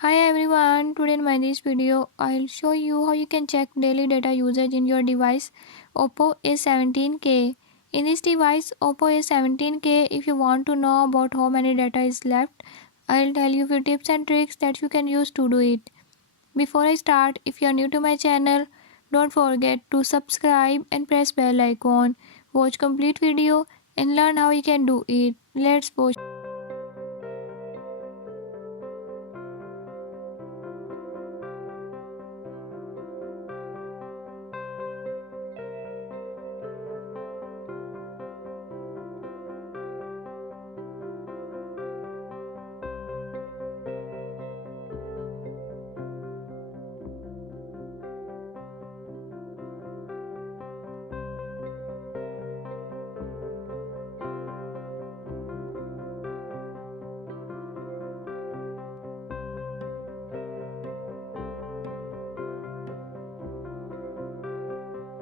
Hi everyone, today in my this video I'll show you how you can check daily data usage in your device Oppo A17k. In this device Oppo A17k, if you want to know about how many data is left, I'll tell you few tips and tricks that you can use to do it. Before I start, if you are new to my channel, don't forget to subscribe and press bell icon. Watch complete video and learn how you can do it. Let's watch.